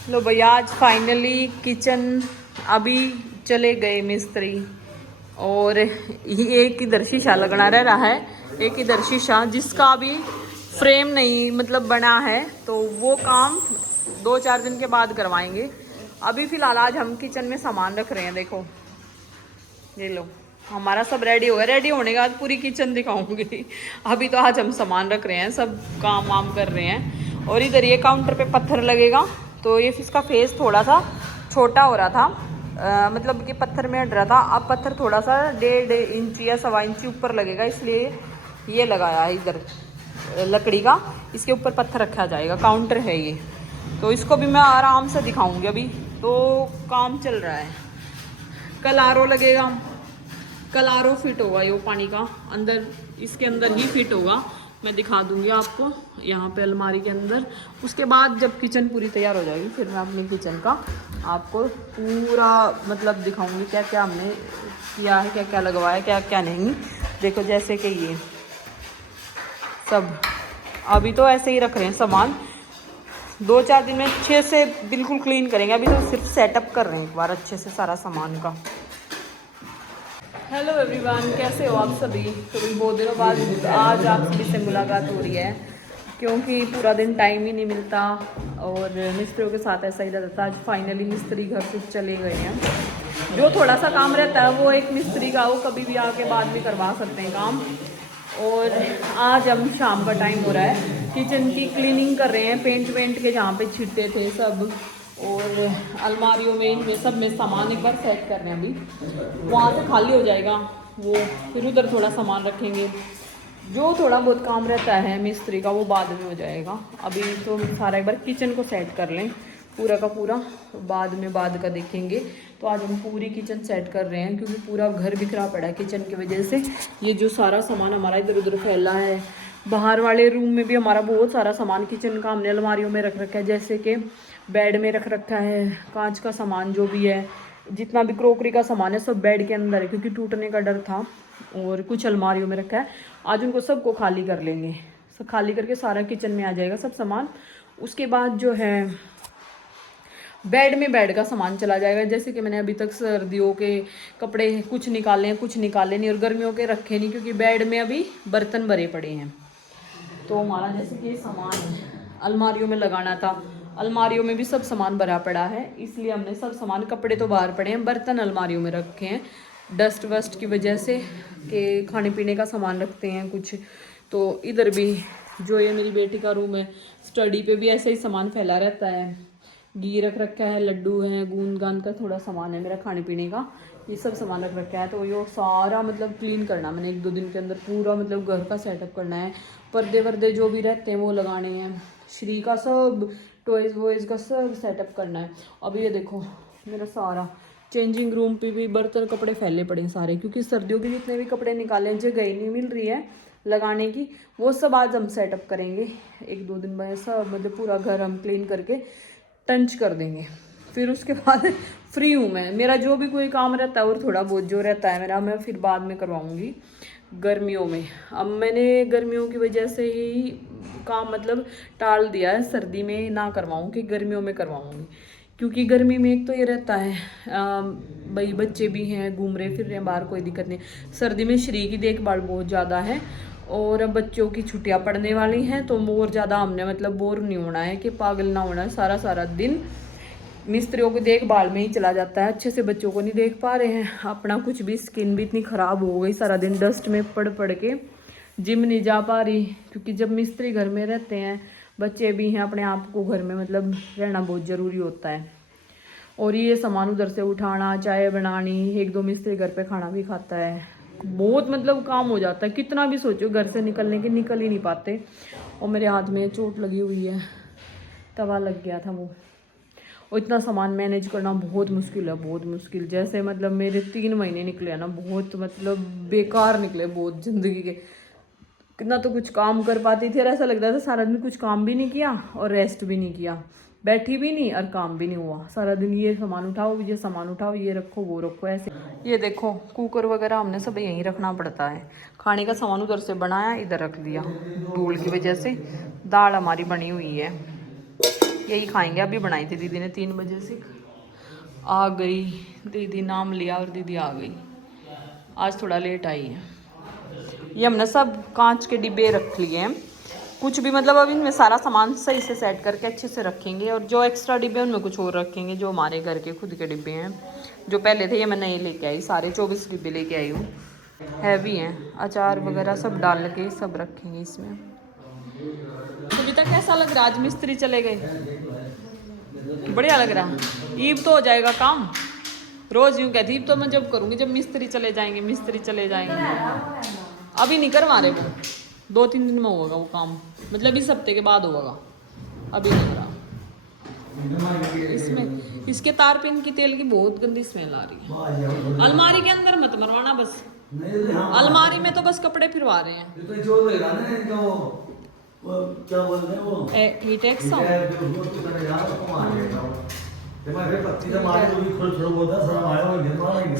लो भैया, आज finally kitchen अभी चले गए मिस्त्री। और एक इधर शीशा लगना रह रहा है, एक इधर शीशा जिसका अभी फ्रेम नहीं मतलब बना है, तो वो काम 2-4 दिन के बाद करवाएंगे। अभी फिलहाल आज हम किचन में सामान रख रहे हैं। देखो ये लो, हमारा सब रेडी हो गया। रेडी होने के बाद पूरी किचन दिखाऊंगी। अभी तो आज हम सामान रख रहे हैं, सब काम वाम कर रहे हैं। और इधर ये काउंटर पे पत्थर लगेगा, तो ये इसका फेस थोड़ा सा छोटा हो रहा था, मतलब कि पत्थर में हट रहा था। अब पत्थर थोड़ा सा 1.5 इंच या 1.25 इंच ऊपर लगेगा, इसलिए ये लगाया है इधर लकड़ी का। इसके ऊपर पत्थर रखा जाएगा, काउंटर है ये। तो इसको भी मैं आराम से दिखाऊंगी। अभी तो काम चल रहा है। कल आरओ लगेगा, कल आरओ फिट होगा, ये पानी का अंदर इसके अंदर ही फिट होगा। मैं दिखा दूंगी आपको यहाँ पे अलमारी के अंदर। उसके बाद जब किचन पूरी तैयार हो जाएगी, फिर मैं अपनी किचन का आपको पूरा मतलब दिखाऊंगी, क्या क्या हमने किया है, क्या क्या लगवाया, क्या क्या नहीं। देखो जैसे कि ये सब अभी तो ऐसे ही रख रहे हैं सामान, 2-4 दिन में अच्छे से बिल्कुल क्लीन करेंगे। अभी तो सिर्फ सेटअप कर रहे हैं एक बार अच्छे से सारा सामान का। हेलो एवरीवन, कैसे हो आप सभी? तो भी बहुत दिनों बाद आज आप सभी से मुलाकात हो रही है, क्योंकि पूरा दिन टाइम ही नहीं मिलता और मिस्त्रियों के साथ ऐसा ही रहता था। आज फाइनली मिस्त्री घर से चले गए हैं। जो थोड़ा सा काम रहता है वो एक मिस्त्री का, वो कभी भी आके बाद में करवा सकते हैं काम। और आज हम शाम का टाइम हो रहा है, किचन की क्लीनिंग कर रहे हैं, पेंट वेंट के जहाँ पे छिटते थे सब, और अलमारियों में इनमें सब में सामान एक बार सेट कर रहे हैं। अभी वहाँ से खाली हो जाएगा वो, फिर उधर थोड़ा सामान रखेंगे। जो थोड़ा बहुत काम रहता है मिस्त्री का वो बाद में हो जाएगा। अभी तो सारा एक बार किचन को सेट कर लें पूरा का पूरा, बाद में बाद का देखेंगे। तो आज हम पूरी किचन सेट कर रहे हैं, क्योंकि पूरा घर बिखरा पड़ा है किचन की वजह से। ये जो सारा सामान हमारा इधर उधर फैला है, बाहर वाले रूम में भी हमारा बहुत सारा सामान किचन का हमने अलमारियों में रख रखा है। जैसे कि बेड में रख रखा है, कांच का सामान जो भी है, जितना भी क्रोकरी का सामान है सब बेड के अंदर है, क्योंकि टूटने का डर था। और कुछ अलमारियों में रखा है, आज उनको सबको खाली कर लेंगे। सब खाली करके सारा किचन में आ जाएगा सब सामान। उसके बाद जो है बेड में बेड का सामान चला जाएगा। जैसे कि मैंने अभी तक सर्दियों के कपड़े कुछ निकाले हैं, कुछ निकाले नहीं, और गर्मियों के रखे नहीं, क्योंकि बेड में अभी बर्तन भरे पड़े हैं। तो हमारा जैसे कि सामान अलमारियों में लगाना था, अलमारियों में भी सब सामान भरा पड़ा है, इसलिए हमने सब सामान, कपड़े तो बाहर पड़े हैं, बर्तन अलमारियों में रखे हैं डस्ट वस्ट की वजह से, कि खाने पीने का सामान रखते हैं कुछ। तो इधर भी जो ये मेरी बेटी का रूम है, स्टडी पे भी ऐसे ही सामान फैला रहता है। घी रख रखा है, लड्डू हैं, गूंद गांद का थोड़ा सामान है मेरा खाने पीने का, ये सब सामान रख रखा है। तो ये सारा मतलब क्लीन करना मैंने 1-2 दिन के अंदर, पूरा मतलब घर का सेटअप करना है। पर्दे वर्दे जो भी रहते हैं वो लगाने हैं, श्री का सब टॉयज़ वॉयज़ का सब सेटअप करना है। अभी ये देखो मेरा सारा चेंजिंग रूम पे भी बर्तन कपड़े फैले पड़े हैं सारे, क्योंकि सर्दियों के जितने भी कपड़े निकाले हैं, जगह ही नहीं मिल रही है लगाने की, वो सब आज हम सेटअप करेंगे 1-2 दिन में। सब मतलब पूरा घर हम क्लीन करके टंच कर देंगे, फिर उसके बाद फ्री हूँ मैं। मेरा जो भी कोई काम रहता है और थोड़ा बहुत जो रहता है मेरा, मैं फिर बाद में करवाऊँगी गर्मियों में। अब मैंने गर्मियों की वजह से ही काम मतलब टाल दिया है, सर्दी में ना करवाऊँ कि गर्मियों में करवाऊँगी। क्योंकि गर्मी में एक तो ये रहता है भाई बच्चे भी हैं, घूम रहे फिर रहे हैं बाहर, कोई दिक्कत नहीं। सर्दी में श्री की देखभाल बहुत ज़्यादा है, और अब बच्चों की छुट्टियां पड़ने वाली हैं, तो और ज़्यादा हमने मतलब बोर नहीं होना है, कि पागल ना होना है। सारा सारा दिन मिस्त्रियों की देखभाल में ही चला जाता है, अच्छे से बच्चों को नहीं देख पा रहे हैं। अपना कुछ भी स्किन भी इतनी ख़राब हो गई सारा दिन डस्ट में पड़ पड़ के, जिम नहीं जा पा रही, क्योंकि जब मिस्त्री घर में रहते हैं, बच्चे भी हैं, अपने आप को घर में मतलब रहना बहुत ज़रूरी होता है। और ये सामान उधर से उठाना, चाय बनानी, 1-2 मिस्त्री घर पे खाना भी खाता है, बहुत मतलब काम हो जाता है। कितना भी सोचो घर से निकलने के, निकल ही नहीं पाते। और मेरे हाथ में चोट लगी हुई है, तवा लग गया था वो। और इतना सामान मैनेज करना बहुत मुश्किल है, बहुत मुश्किल। जैसे मतलब मेरे 3 महीने निकले हैं ना, बहुत मतलब बेकार निकले बहुत ज़िंदगी के। कितना तो कुछ काम कर पाती थी, और ऐसा लगता था सारा दिन कुछ काम भी नहीं किया और रेस्ट भी नहीं किया, बैठी भी नहीं और काम भी नहीं हुआ। सारा दिन ये सामान उठाओ, ये सामान उठाओ, ये रखो, वो रखो, ऐसे। ये देखो कुकर वगैरह हमने सब यहीं रखना पड़ता है। खाने का सामान उधर से बनाया, इधर रख दिया, धूल की वजह से। दाल हमारी बनी हुई है, यही खाएंगे। अभी बनाई थी दीदी ने 3 बजे से। आ गई दीदी, नाम लिया और दीदी आ गई। आज थोड़ा लेट आई है। ये हमने सब कांच के डिब्बे रख लिए हैं। कुछ भी मतलब अब इनमें सारा सामान सही से सेट करके अच्छे से रखेंगे, और जो एक्स्ट्रा डिब्बे उनमें कुछ और रखेंगे, जो हमारे घर के खुद के डिब्बे हैं। जो पहले थे ये मैं नए लेके आई, सारे 24 डिब्बे लेके आई हूँ। हैवी हैं, अचार वगैरह सब डाल के सब रखेंगे इसमें। अभी तक कैसा लग रहा? आज मिस्त्री चले गए, बढ़िया लग रहा। ईब तो हो जाएगा काम। रोज यूँ कहती ईब तो मैं जब करूँगी जब मिस्त्री चले जाएंगे, मिस्त्री चले जाएंगे। अभी नहीं करवा रहे वो, 2-3 दिन में होगा वो काम, मतलब इस हफ्ते के बाद होगा। अभी नहीं करा। इसमें इसके तार पिन की तेल की बहुत गंदी स्मेल आ रही है। अलमारी के अंदर मत मरवाना बस, अलमारी में तो बस कपड़े फिरवा रहे हैं। हीटेक्स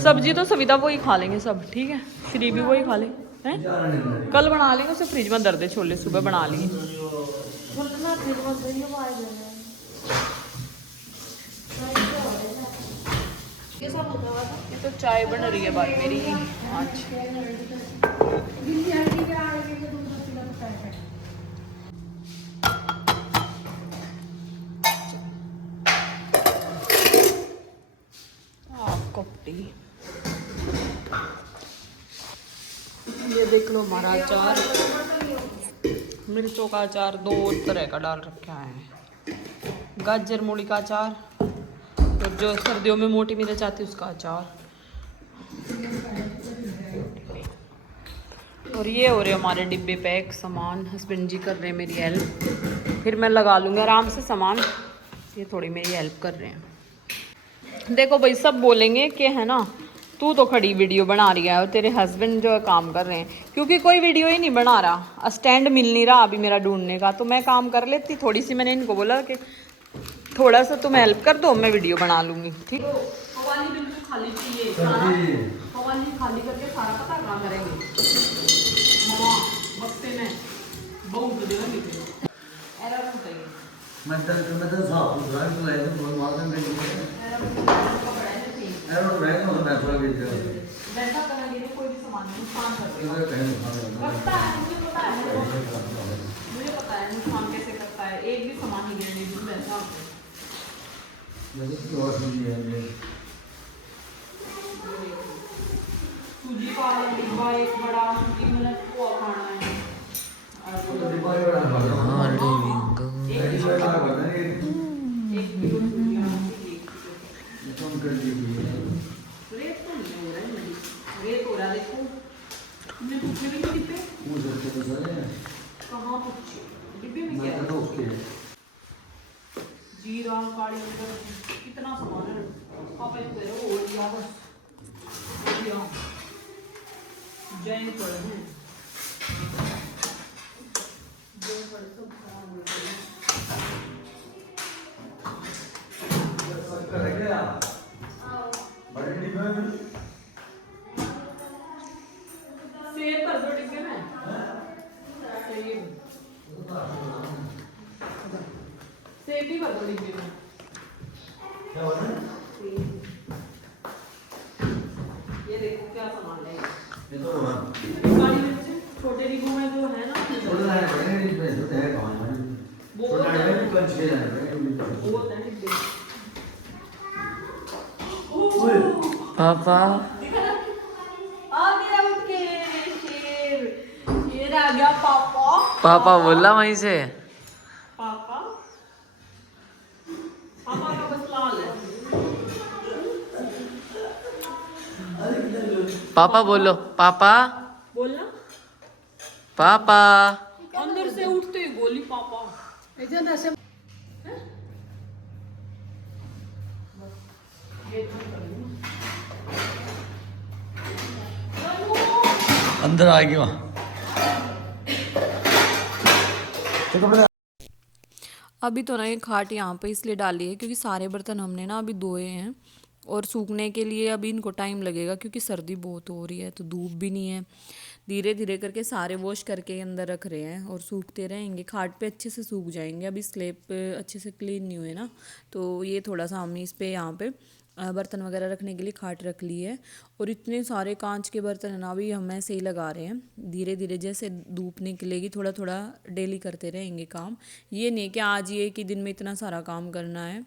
सब्जी तो सविता वो ही खा लेंगे सब, ठीक है। श्री भी वो ही खा ले हैं? कल बना लेंगे, उसे फ्रिज में दर्दे छोले सुबह बना लिए। ये तो चाय बन रही है भाई मेरी आज। कपटी ये देख लो हमारा अचार, मिर्चों का अचार 2 तरह का डाल रखा है। गाजर मूली का अचार, और जो सर्दियों में मोटी मिर्च आती है उसका अचार। और ये हो रहे हमारे डिब्बे पैक सामान। हस्बैंड जी कर रहे हैं मेरी हेल्प, फिर मैं लगा लूँगी आराम से सामान। ये थोड़ी मेरी हेल्प कर रहे हैं। देखो भाई सब बोलेंगे कि है ना तू तो खड़ी वीडियो बना रही है और तेरे हस्बैंड जो है काम कर रहे हैं, क्योंकि कोई वीडियो ही नहीं बना रहा। स्टैंड मिल नहीं रहा अभी मेरा ढूंढने का, तो मैं काम कर लेती थोड़ी सी। मैंने इनको बोला कि थोड़ा सा तुम हेल्प कर दो, मैं वीडियो बना लूँगी, ठीक। खाली खाली करके सारा पता काम करेंगे वैसा करेंगे तो कोई भी सामान नुकसान करता है। मुझे पता है नुकसान कैसे करता है, एक भी सामान ही गिरने दूँ वैसा। सूजी का डिब्बा एक बड़ा, मतलब पोहा खाना है। रेत हो रहा देखो, तुमने पूछे भी नहीं डिब्बे कहाँ पूछे, डिब्बे में क्या है? जीरा काली मिर्च कितना सामान है। पापा इसको दे दो और याद जैन पड़े हैं, जैन पड़े सब खराब हो गए। सेब कर दो डिब्बे में, सेब भी कर दो डिब्बे में। क्या हो रहा है? ये देखो क्या सामान है। ये तो काली मिर्च छोटे डिब्बों में जो है ना, छोटा है इसमें जो है कौन है वो छोटा है भी 5-6 है वो होता है डिब्बे। पापा आ गया उठ के शेर, शेर आ गया पापा। पापा बोला वहीं से। पापा पापा का बस लाल है। पापा बोलो, पापा बोलना। पापा। अंदर से उठते ही गोली पापा। अंदर आ गया। अभी तो ना ये खाट यहाँ पे इसलिए डाली है क्योंकि सारे बर्तन हमने ना अभी धोए हैं, और सूखने के लिए अभी इनको टाइम लगेगा क्योंकि सर्दी बहुत हो रही है, तो धूप भी नहीं है। धीरे धीरे करके सारे वॉश करके अंदर रख रहे हैं और सूखते रहेंगे, खाट पे अच्छे से सूख जाएंगे। अभी स्लैब अच्छे से क्लीन नहीं हुए ना, तो ये थोड़ा सा हमने इस पे यहाँ पे बर्तन वगैरह रखने के लिए खाट रख ली है। और इतने सारे कांच के बर्तन है ना, अभी हम ऐसे ही लगा रहे हैं। धीरे धीरे जैसे धूप निकलेगी थोड़ा थोड़ा डेली करते रहेंगे काम। ये नहीं कि आज ये कि दिन में इतना सारा काम करना है।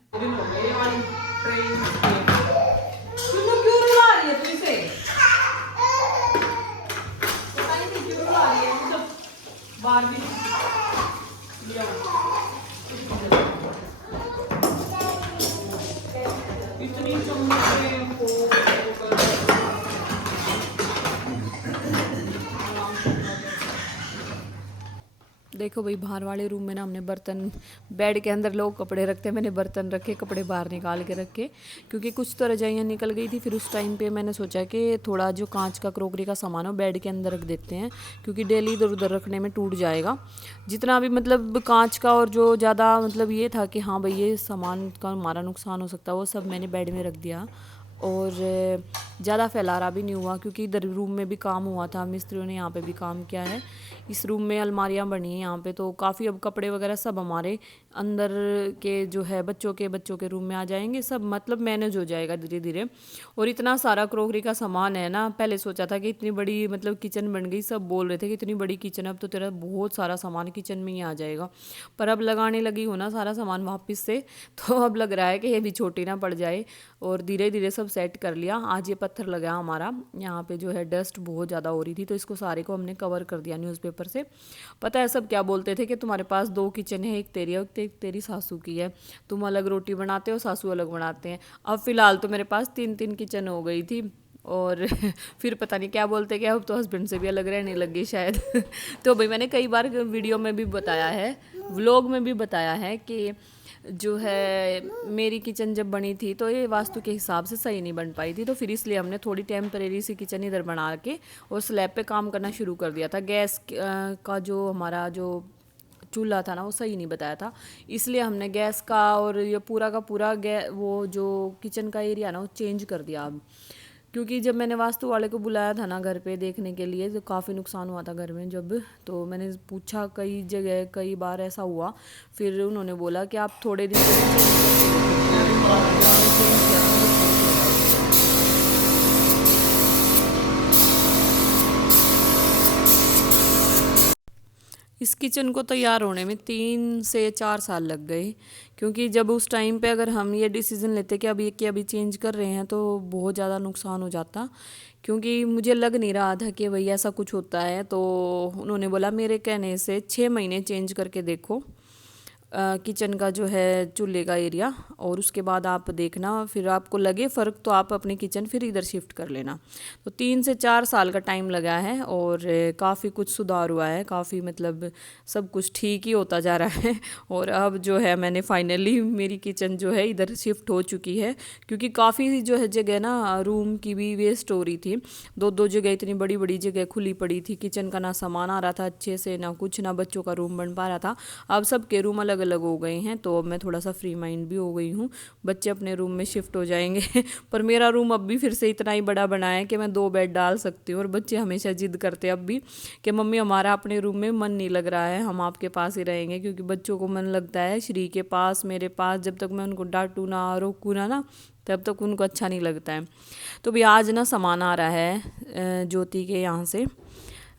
देखो भाई, बाहर वाले रूम में ना हमने बर्तन, बेड के अंदर लोग कपड़े रखते हैं, मैंने बर्तन रखे, कपड़े बाहर निकाल के रखे, क्योंकि कुछ तो रजाइयाँ निकल गई थी। फिर उस टाइम पे मैंने सोचा कि थोड़ा जो कांच का क्रॉकरी का सामान हो बेड के अंदर रख देते हैं, क्योंकि डेली इधर उधर रखने में टूट जाएगा। जितना भी मतलब कांच का और जो ज़्यादा मतलब ये था कि हाँ भाई ये सामान का हमारा नुकसान हो सकता है, वो सब मैंने बेड में रख दिया। और ज़्यादा फैलारा भी नहीं हुआ, क्योंकि इधर रूम में भी काम हुआ था, मिस्त्रियों ने यहाँ पे भी काम किया है। इस रूम में अलमारियाँ बनी हैं यहाँ पे, तो काफ़ी अब कपड़े वगैरह सब हमारे अंदर के जो है बच्चों के रूम में आ जाएंगे, सब मतलब मैनेज हो जाएगा धीरे धीरे। और इतना सारा क्रॉकरी का सामान है ना, पहले सोचा था कि इतनी बड़ी मतलब किचन बन गई, सब बोल रहे थे कि इतनी बड़ी किचन, अब तो तेरा बहुत सारा सामान किचन में ही आ जाएगा। पर अब लगाने लगी हो ना सारा सामान वापस से, तो अब लग रहा है कि ये भी छोटी ना पड़ जाए। और धीरे धीरे सब सेट कर लिया। आज ये पत्थर लगा हमारा, यहाँ पे जो है डस्ट बहुत ज़्यादा हो रही थी, तो इसको सारे को हमने कवर कर दिया न्यूज़पेपर से। पता है सब क्या बोलते थे कि तुम्हारे पास 2 किचन है, एक तेरी है एक तेरी सासू की है, तुम अलग रोटी बनाते हो, सासू अलग बनाते हैं। अब फिलहाल तो मेरे पास 3-3 किचन हो गई थी। और फिर पता नहीं क्या बोलते कि अब तो हस्बैंड से भी अलग रहने लग गई शायद। तो भाई मैंने कई बार वीडियो में भी बताया है, व्लॉग में भी बताया है कि जो है मेरी किचन जब बनी थी तो ये वास्तु के हिसाब से सही नहीं बन पाई थी, तो फिर इसलिए हमने थोड़ी टेम्परेरी सी किचन इधर बना के और स्लैब पे काम करना शुरू कर दिया था। गैस का जो हमारा जो चूल्हा था ना वो सही नहीं बताया था, इसलिए हमने गैस का और ये पूरा का पूरा वो जो किचन का एरिया ना वो चेंज कर दिया अब। क्योंकि जब मैंने वास्तु वाले को बुलाया था ना घर पे देखने के लिए, तो काफ़ी नुकसान हुआ था घर में जब, तो मैंने पूछा कई जगह कई बार ऐसा हुआ, फिर उन्होंने बोला कि आप थोड़े दिन इस किचन को तैयार होने में 3 से 4 साल लग गए। क्योंकि जब उस टाइम पे अगर हम ये डिसीज़न लेते कि अभी चेंज कर रहे हैं तो बहुत ज़्यादा नुकसान हो जाता, क्योंकि मुझे लग नहीं रहा था कि भई ऐसा कुछ होता है। तो उन्होंने बोला मेरे कहने से 6 महीने चेंज करके देखो किचन का जो है चूल्हे का एरिया, और उसके बाद आप देखना, फिर आपको लगे फ़र्क तो आप अपनी किचन फिर इधर शिफ्ट कर लेना। तो 3 से 4 साल का टाइम लगा है और काफ़ी कुछ सुधार हुआ है, काफ़ी मतलब सब कुछ ठीक ही होता जा रहा है। और अब जो है मैंने फाइनली मेरी किचन जो है इधर शिफ्ट हो चुकी है, क्योंकि काफ़ी जो है जगह ना रूम की भी वेस्ट हो रही थी। 2 जगह इतनी बड़ी बड़ी जगह खुली पड़ी थी, किचन का ना सामान आ रहा था अच्छे से, ना कुछ, ना बच्चों का रूम बन पा रहा था। अब सबके रूम अलग अलग हो गए हैं, तो अब मैं थोड़ा सा फ्री माइंड भी हो गई हूँ। बच्चे अपने रूम में शिफ्ट हो जाएंगे पर मेरा रूम अब भी फिर से इतना ही बड़ा बना है कि मैं 2 बेड डाल सकती हूँ। और बच्चे हमेशा जिद करते हैं अब भी कि मम्मी हमारा अपने रूम में मन नहीं लग रहा है, हम आपके पास ही रहेंगे, क्योंकि बच्चों को मन लगता है श्री के पास, मेरे पास। जब तक मैं उनको डांटू ना रोकू ना तब तक उनको अच्छा नहीं लगता है। तो भी आज ना सामान आ रहा है ज्योति के यहाँ से,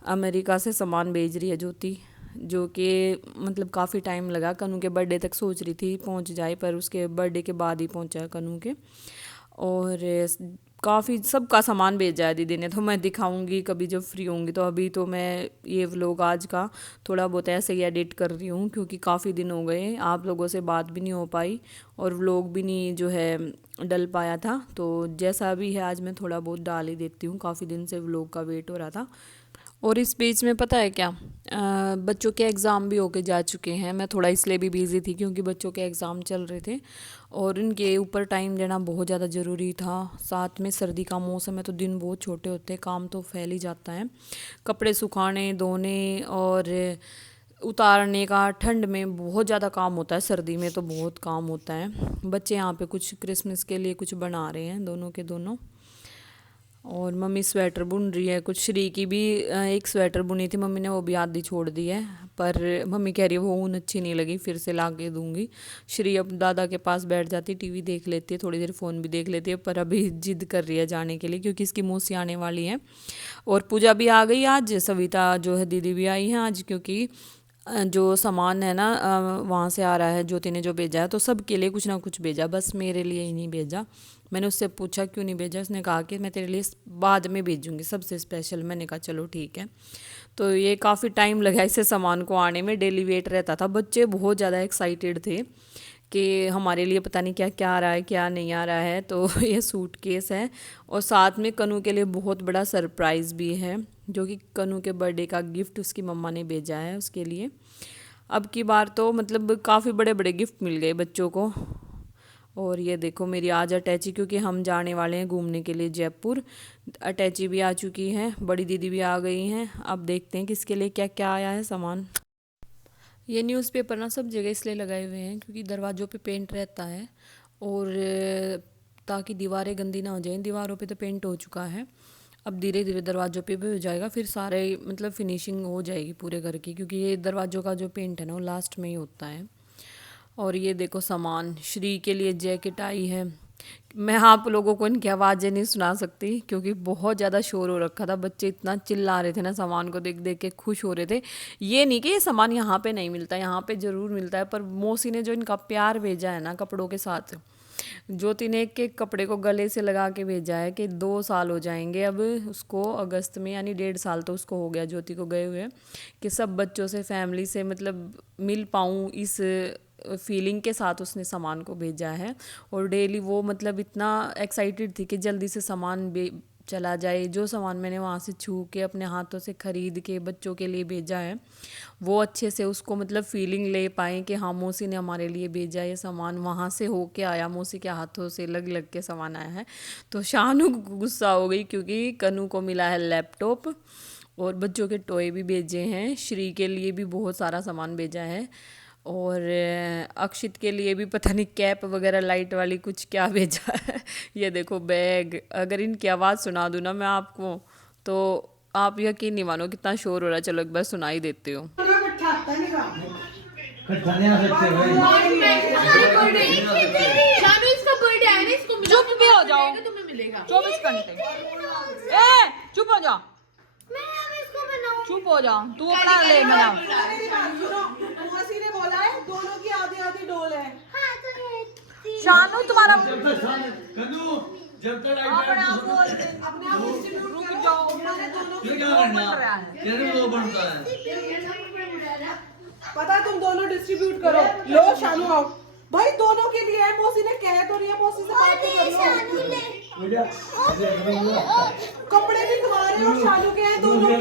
अमेरिका से सामान भेज रही है ज्योति, जो कि मतलब काफ़ी टाइम लगा। कनू के बर्थडे तक सोच रही थी पहुंच जाए, पर उसके बर्थडे के बाद ही पहुंचा कनू के। और काफ़ी सबका सामान भेजा है दीदी ने, तो मैं दिखाऊंगी कभी जब फ्री होंगी। तो अभी तो मैं ये व्लॉग आज का थोड़ा बहुत ऐसे ही एडिट कर रही हूँ, क्योंकि काफ़ी दिन हो गए, आप लोगों से बात भी नहीं हो पाई और व्लॉग भी नहीं जो है डल पाया था। तो जैसा भी है आज मैं थोड़ा बहुत डाल ही देती हूँ, काफ़ी दिन से व्लॉग का वेट हो रहा था। और इस बीच में पता है क्या, बच्चों के एग्ज़ाम भी होके जा चुके हैं। मैं थोड़ा इसलिए भी बिज़ी थी क्योंकि बच्चों के एग्ज़ाम चल रहे थे और इनके ऊपर टाइम देना बहुत ज़्यादा ज़रूरी था। साथ में सर्दी का मौसम है तो दिन बहुत छोटे होते हैं, काम तो फैल ही जाता है। कपड़े सुखाने, धोने और उतारने का ठंड में बहुत ज़्यादा काम होता है, सर्दी में तो बहुत काम होता है। बच्चे यहाँ पे कुछ क्रिसमस के लिए कुछ बना रहे हैं, दोनों के दोनों। और मम्मी स्वेटर बुन रही है कुछ। श्री की भी एक स्वेटर बुनी थी मम्मी ने, वो भी आधी छोड़ दी है, पर मम्मी कह रही है वो ऊन अच्छी नहीं लगी, फिर से ला के दूँगी। श्री अब दादा के पास बैठ जाती, टीवी देख लेती है, थोड़ी देर फ़ोन भी देख लेती है, पर अभी जिद कर रही है जाने के लिए क्योंकि इसकी मौसी आने वाली है। और पूजा भी आ गई आज, सविता जो है दीदी भी आई हैं आज, क्योंकि जो सामान है ना वहाँ से आ रहा है, ज्योति ने जो भेजा है, तो सबके लिए कुछ ना कुछ भेजा, बस मेरे लिए ही नहीं भेजा। मैंने उससे पूछा क्यों नहीं भेजा, उसने कहा कि मैं तेरे लिए बाद में भेजूँगी सबसे स्पेशल। मैंने कहा चलो ठीक है। तो ये काफ़ी टाइम लगा इसे सामान को आने में, डेली वेट रहता था। बच्चे बहुत ज़्यादा एक्साइटेड थे कि हमारे लिए पता नहीं क्या क्या आ रहा है क्या नहीं आ रहा है। तो ये सूटकेस है और साथ में कनू के लिए बहुत बड़ा सरप्राइज़ भी है, जो कि कनू के बर्थडे का गिफ्ट उसकी मम्मा ने भेजा है उसके लिए। अब की बार तो मतलब काफ़ी बड़े बड़े गिफ्ट मिल गए बच्चों को। और ये देखो मेरी आज अटैची, क्योंकि हम जाने वाले हैं घूमने के लिए जयपुर। अटैची भी आ चुकी है, बड़ी दीदी भी आ गई हैं। अब देखते हैं किसके लिए क्या क्या आया है सामान। ये न्यूज़पेपर ना सब जगह इसलिए लगाए हुए हैं क्योंकि दरवाज़ों पे पेंट रहता है, और ताकि दीवारें गंदी ना हो जाएं। दीवारों पे तो पेंट हो चुका है, अब धीरे धीरे दरवाज़ों पे भी हो जाएगा, फिर सारे मतलब फिनिशिंग हो जाएगी पूरे घर की, क्योंकि ये दरवाज़ों का जो पेंट है ना वो लास्ट में ही होता है। और ये देखो सामान, श्री के लिए जैकेट आई है। मैं आप लोगों को इनकी आवाज़ें नहीं सुना सकती क्योंकि बहुत ज़्यादा शोर हो रखा था, बच्चे इतना चिल्ला रहे थे ना, सामान को देख देख के खुश हो रहे थे। ये नहीं कि ये सामान यहाँ पे नहीं मिलता, यहाँ पे ज़रूर मिलता है, पर मौसी ने जो इनका प्यार भेजा है ना कपड़ों के साथ, ज्योति ने एक एक कपड़े को गले से लगा के भेजा है कि 2 साल हो जाएंगे अब उसको अगस्त में, यानी 1.5 साल तो उसको हो गया ज्योति को गए हुए, कि सब बच्चों से फैमिली से मतलब मिल पाऊँ, इस फीलिंग के साथ उसने सामान को भेजा है। और डेली वो मतलब इतना एक्साइटेड थी कि जल्दी से सामान चला जाए। जो सामान मैंने वहाँ से छू के अपने हाथों से ख़रीद के बच्चों के लिए भेजा है, वो अच्छे से उसको मतलब फीलिंग ले पाएँ कि हाँ मौसी ने हमारे लिए भेजा ये सामान, वहाँ से होके आया, मौसी के हाथों से लग लग के सामान आया है। तो शानू गुस्सा हो गई क्योंकि कनू को मिला है लैपटॉप, और बच्चों के टॉय भी भेजे हैं। श्री के लिए भी बहुत सारा सामान भेजा है, और अक्षित के लिए भी पता नहीं कैप वगैरह लाइट वाली कुछ क्या भेजा है। ये देखो बैग, अगर इनकी आवाज़ सुना दूँ ना मैं आपको तो आप यकीन नहीं मानो कितना शोर हो रहा है। चलो एक बार सुना ही देती हूँ। चुप भी हो जाओ, 24 घंटे चुप हो जाओ, चुप हो जाओ, तू अपना ले मना। मौसी ने बोला है दोनों की आधी आधी डोल है। शानू तुम्हारा जब तक अपने आप रुक जाओ, फिर क्या करना, कैसे वो बनता है। पता है तुम दोनों डिस्ट्रीब्यूट करो। लो शानू आओ भाई, दोनों के लिए है। मौसी ने कह तो रही है, मौसी से बात तो करो। कपड़े भी तुम्हारे और शानू के हैं दोनों के।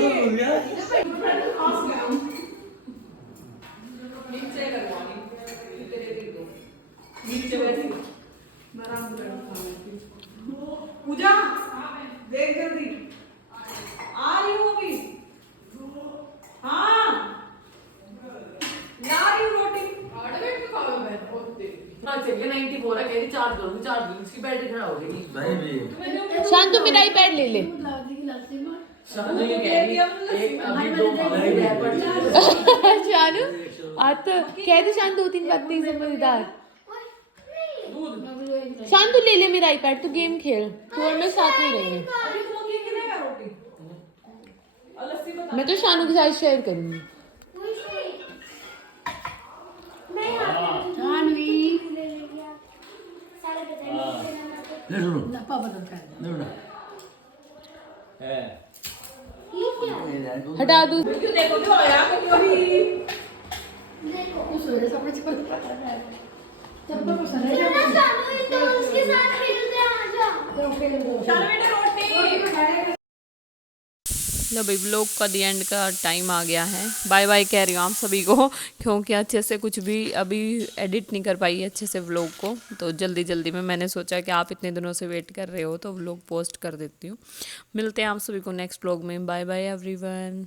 पूजा देख जल्दी आ रही हूँ अभी। हाँ ला रही हूँ रोटी। चाहिए 94 है, कह रही चार्ज करूंगी, इसकी बैटरी खराब हो गई। नहीं भी शांतु मेरा आईपैड ले ले। शानू ये कह रही एक अभी 2 शानू आत कह दे शांत 2-3 बातें समझदार। शांतु ले ले मेरा आईपैड, तू गेम खेल, तू और मैं साथ में रहेंगे। मैं तो शानू के साथ शेयर करूंगी। हटा दूं। देखो जो आया कभी लो भाई व्लॉग का दी एंड का टाइम आ गया है। बाय बाय कह रही हूँ आप सभी को, क्योंकि अच्छे से कुछ भी अभी एडिट नहीं कर पाई अच्छे से व्लॉग को, तो जल्दी जल्दी में मैंने सोचा कि आप इतने दिनों से वेट कर रहे हो तो व्लॉग पोस्ट कर देती हूँ। मिलते हैं आप सभी को नेक्स्ट व्लॉग में। Bye bye everyone.